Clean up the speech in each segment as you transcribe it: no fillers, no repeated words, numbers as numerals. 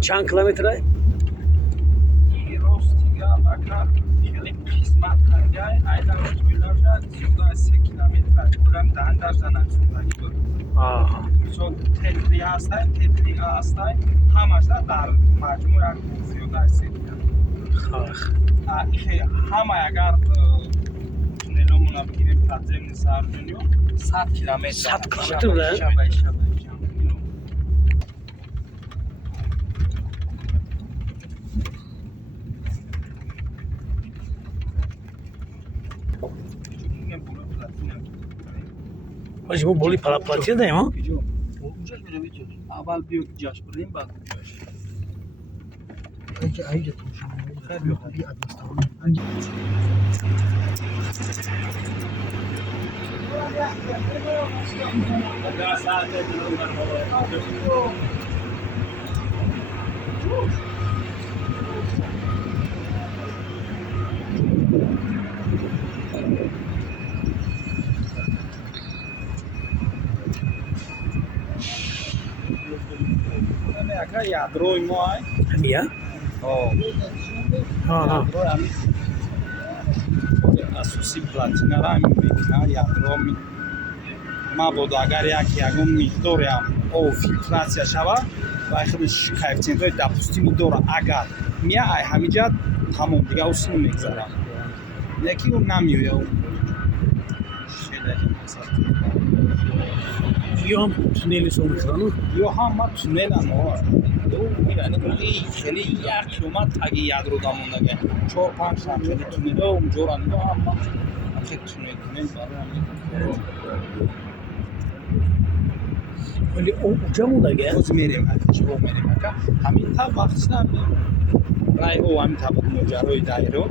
چند کیلومتره؟ دیگه اگر خیلی قسمت کنگای ایدانش بیلاشد 33 کیلومتر کلم دهن در زنن سوندگی بود چون تدری هستای همش در مجموع 33 کیلومتر همه اگر تونلمون رو بگیریم تا ضمن سرجونیو 100 کیلومتر 100 کیلومتر بوده؟ حاجی ما بولی پلاتی داریم ها؟ اونجاش میره بیتون اول بیو جاش بریم بعد اینجا خیر بیو خیلی ادمستان اگر یادروی ما همیا؟ اساسی پلاتینا را میکنه یادرو ما بود اگر یکم می‌داره او فیلتراسیا شود و خودش کوفیشنت داپوستی می‌داره اگر میا همینجا تمام دیگه اوس نمیگذاره یکی اون نمیویه یا هم تونیلی سو میخوانو؟ یا هم ما تونیل هم یعنی خیلی یک کیلومتر اگه یادرو داموندگه 4-5 ساعت خیلی تونیل اونجا هم ما خیلی تونیل برای ولی اونجا مونده روز میریم چیو میریم که همین تا وقت نمیریم رای او همین تا بود ماجرای دایره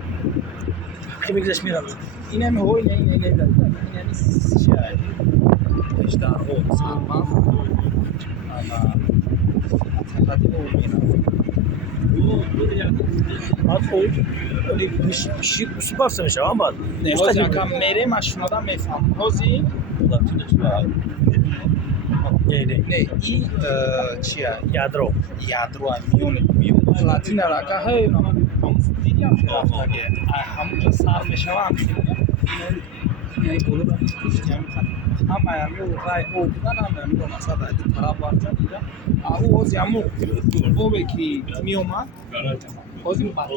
که میگذش میرم این هم هوی نه این یعنی چیه اشتر او سامان اما اعتقادی او میرم ولی بیشی باسته میشه هم باید نه هوزی که میریم اشنادا میفهم هوزی نه این چیه یادرو میون پلاتینا را که های هم دیدی هم رفتگه همونجا سر میشوم یعنی بولو را همه همیو رای او بودن همه مثلا در طرف برچن دیگه او هوزی همو اوه که میومد هوزی بدتر